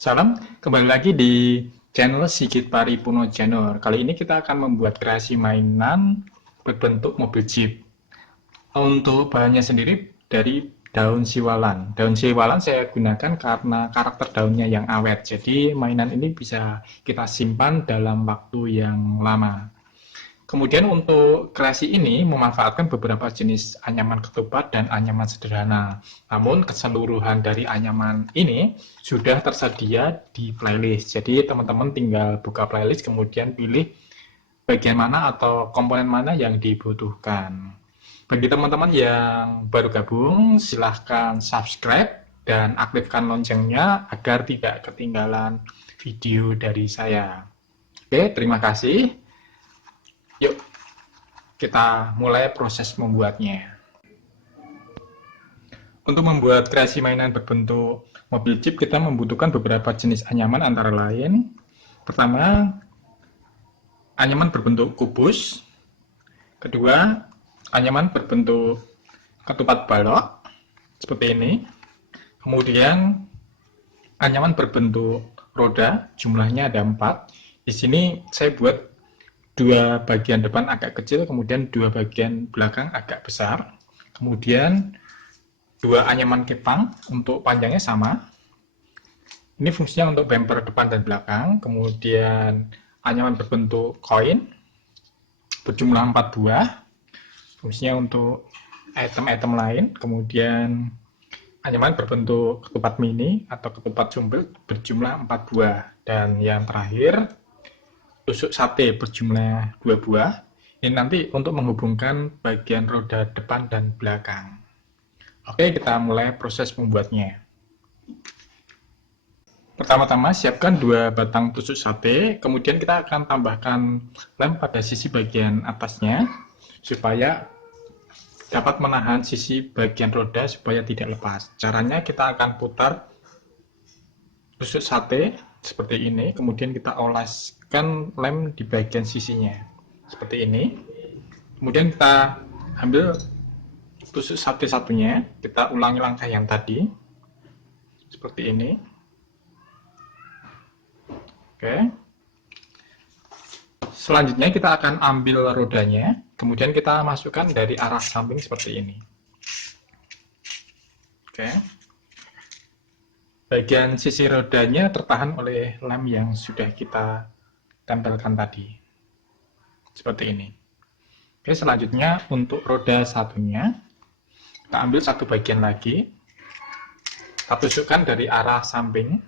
Salam, kembali lagi di channel Sigit Paripurno Channel. Kali ini kita akan membuat kreasi mainan berbentuk mobil jeep. Untuk bahannya sendiri dari daun siwalan. Daun siwalan saya gunakan karena karakter daunnya yang awet. Jadi mainan ini bisa kita simpan dalam waktu yang lama. Kemudian untuk kreasi ini memanfaatkan beberapa jenis anyaman ketupat dan anyaman sederhana. Namun keseluruhan dari anyaman ini sudah tersedia di playlist. Jadi teman-teman tinggal buka playlist kemudian pilih bagian mana atau komponen mana yang dibutuhkan. Bagi teman-teman yang baru gabung, silahkan subscribe dan aktifkan loncengnya agar tidak ketinggalan video dari saya. Oke, terima kasih. Yuk, kita mulai proses membuatnya. Untuk membuat kreasi mainan berbentuk mobil jeep, kita membutuhkan beberapa jenis anyaman antara lain. Pertama, anyaman berbentuk kubus. Kedua, anyaman berbentuk ketupat balok, seperti ini. Kemudian, anyaman berbentuk roda, jumlahnya ada 4. Di sini saya buat dua bagian depan agak kecil, kemudian dua bagian belakang agak besar. Kemudian dua anyaman kepang untuk panjangnya sama. Ini fungsinya untuk bumper depan dan belakang. Kemudian anyaman berbentuk koin berjumlah 4 buah. Fungsinya untuk item-item lain. Kemudian anyaman berbentuk ketupat mini atau ketupat sumbel berjumlah 4 buah. Dan yang terakhir, tusuk sate berjumlah 2 buah. Ini nanti untuk menghubungkan bagian roda depan dan belakang. Oke, kita mulai proses membuatnya. Pertama-tama siapkan 2 batang tusuk sate, kemudian kita akan tambahkan lem pada sisi bagian atasnya supaya dapat menahan sisi bagian roda supaya tidak lepas. Caranya kita akan putar tusuk sate seperti ini, kemudian kita oleskan lem di bagian sisinya seperti ini. Kemudian kita ambil tusuk sate satunya, kita ulangi langkah yang tadi seperti ini. Oke, selanjutnya kita akan ambil rodanya, kemudian kita masukkan dari arah samping seperti ini. Oke, bagian sisi rodanya tertahan oleh lem yang sudah kita tempelkan tadi seperti ini. Oke, selanjutnya untuk roda satunya kita ambil satu bagian lagi, kita tusukkan dari arah samping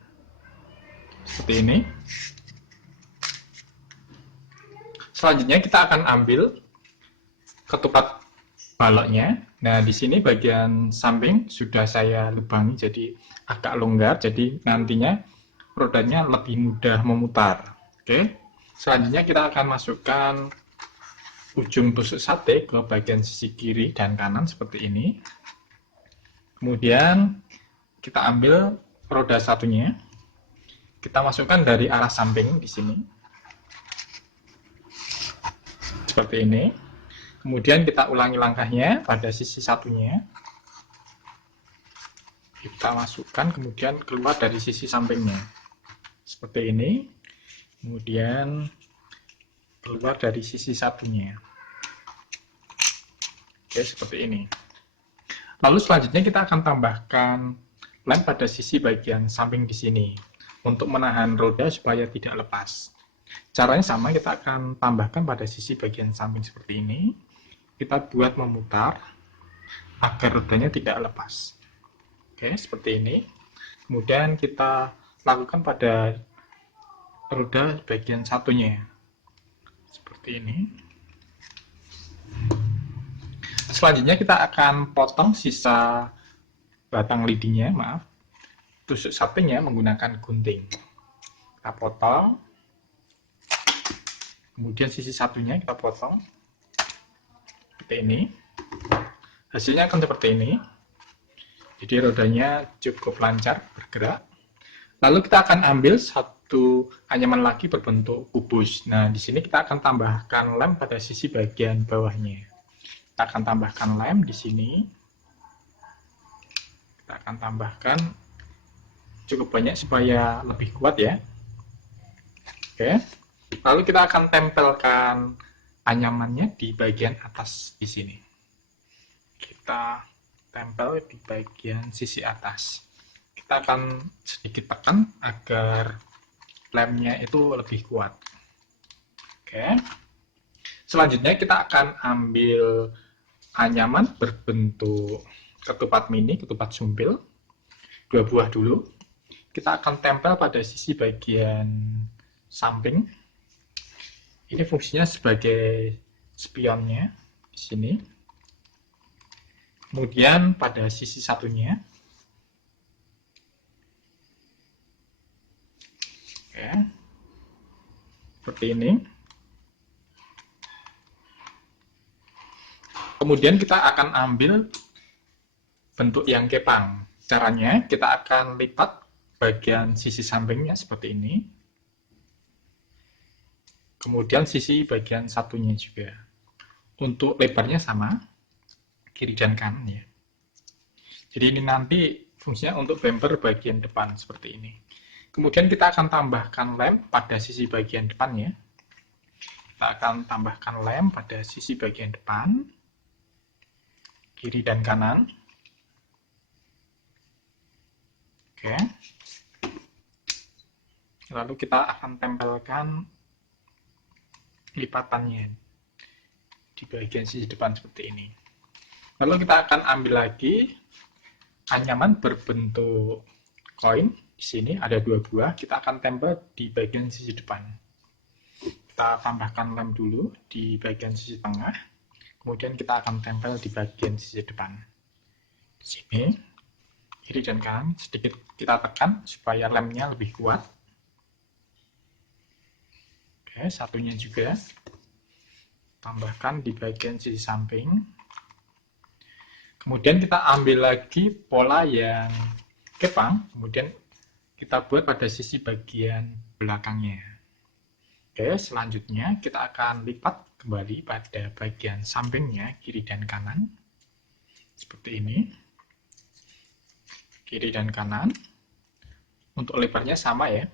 seperti ini. Selanjutnya kita akan ambil ketupat baloknya. Nah, di sini bagian samping sudah saya lubangi jadi agak longgar, jadi nantinya rodanya lebih mudah memutar. Oke, selanjutnya kita akan masukkan ujung tusuk sate ke bagian sisi kiri dan kanan seperti ini. Kemudian kita ambil roda satunya, kita masukkan dari arah samping di sini seperti ini. Kemudian kita ulangi langkahnya pada sisi satunya, kita masukkan kemudian keluar dari sisi sampingnya seperti ini, kemudian keluar dari sisi satunya. Oke, seperti ini. Lalu selanjutnya kita akan tambahkan lem pada sisi bagian samping di sini untuk menahan roda supaya tidak lepas. Caranya sama, kita akan tambahkan pada sisi bagian samping seperti ini. Kita buat memutar agar rodanya tidak lepas. Oke, seperti ini. Kemudian kita lakukan pada roda bagian satunya seperti ini. Selanjutnya kita akan potong sisa batang lidinya, tusuk satenya menggunakan gunting. Kita potong, kemudian sisi satunya kita potong seperti ini. Hasilnya akan seperti ini. Jadi rodanya cukup lancar bergerak. Lalu kita akan ambil satu anyaman lagi berbentuk kubus. Nah, di sini kita akan tambahkan lem pada sisi bagian bawahnya. Kita akan tambahkan lem di sini. Kita akan tambahkan cukup banyak supaya lebih kuat ya. Oke. Lalu kita akan tempelkan anyamannya di bagian atas di sini. Kita tempel di bagian sisi atas. Kita akan sedikit tekan agar lemnya itu lebih kuat. Oke. Selanjutnya kita akan ambil anyaman berbentuk ketupat mini, ketupat sumpil, 2 buah dulu. Kita akan tempel pada sisi bagian samping. Ini fungsinya sebagai spionnya di sini. Kemudian pada sisi satunya, oke, seperti ini. Kemudian kita akan ambil bentuk yang kepang. Caranya kita akan lipat bagian sisi sampingnya seperti ini. Kemudian sisi bagian satunya juga. Untuk lebarnya sama, kiri dan kanan ya. Jadi ini nanti fungsinya untuk bumper bagian depan seperti ini. Kemudian kita akan tambahkan lem pada sisi bagian depannya. Kita akan tambahkan lem pada sisi bagian depan, kiri dan kanan. Oke. Lalu kita akan tempelkan lipatannya di bagian sisi depan seperti ini. Lalu kita akan ambil lagi anyaman berbentuk koin. Di sini ada 2 buah. Kita akan tempel di bagian sisi depan. Kita tambahkan lem dulu di bagian sisi tengah. Kemudian kita akan tempel di bagian sisi depan. Di sini, kiri dan kanan, sedikit kita tekan supaya lemnya lebih kuat. Oke, satunya juga tambahkan di bagian sisi samping. Kemudian kita ambil lagi pola yang kepang, kemudian kita buat pada sisi bagian belakangnya. Oke, selanjutnya kita akan lipat kembali pada bagian sampingnya, kiri dan kanan. Seperti ini. Kiri dan kanan. Untuk lebarnya sama ya.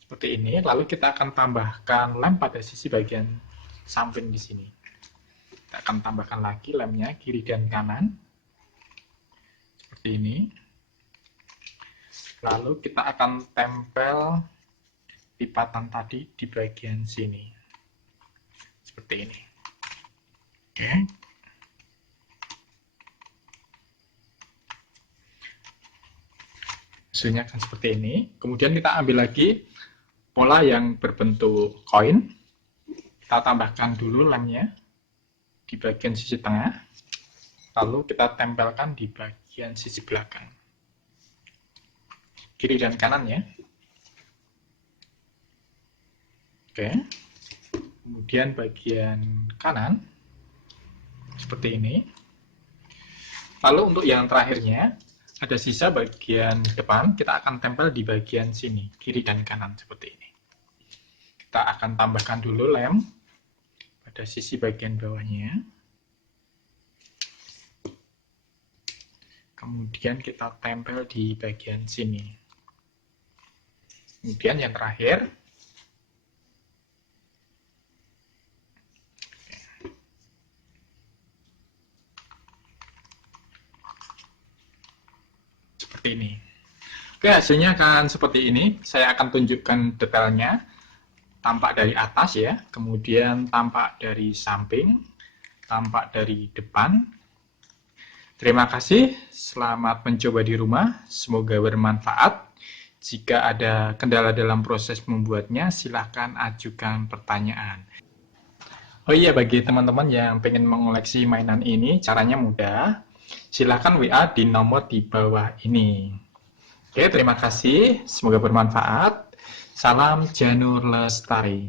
Seperti ini, lalu kita akan tambahkan lem pada sisi bagian samping di sini. Kita akan tambahkan lagi lemnya kiri dan kanan. Seperti ini. Lalu kita akan tempel lipatan tadi di bagian sini. Seperti ini. Oke. Hasilnya akan seperti ini. Kemudian kita ambil lagi pola yang berbentuk koin, kita tambahkan dulu lemnya di bagian sisi tengah, lalu kita tempelkan di bagian sisi belakang, kiri dan kanan ya. Oke, kemudian bagian kanan, seperti ini. Lalu untuk yang terakhirnya, ada sisa bagian depan, kita akan tempel di bagian sini, kiri dan kanan, seperti ini. Kita akan tambahkan dulu lem pada sisi bagian bawahnya. Kemudian kita tempel di bagian sini. Kemudian yang terakhir, seperti ini. Oke, hasilnya akan seperti ini. Saya akan tunjukkan detailnya. Tampak dari atas ya, kemudian tampak dari samping, tampak dari depan. Terima kasih, selamat mencoba di rumah, semoga bermanfaat. Jika ada kendala dalam proses membuatnya, silahkan ajukan pertanyaan. Oh iya, bagi teman-teman yang pengen mengoleksi mainan ini, caranya mudah. Silahkan WA di nomor di bawah ini. Oke, terima kasih, semoga bermanfaat. Salam Janur Lestari.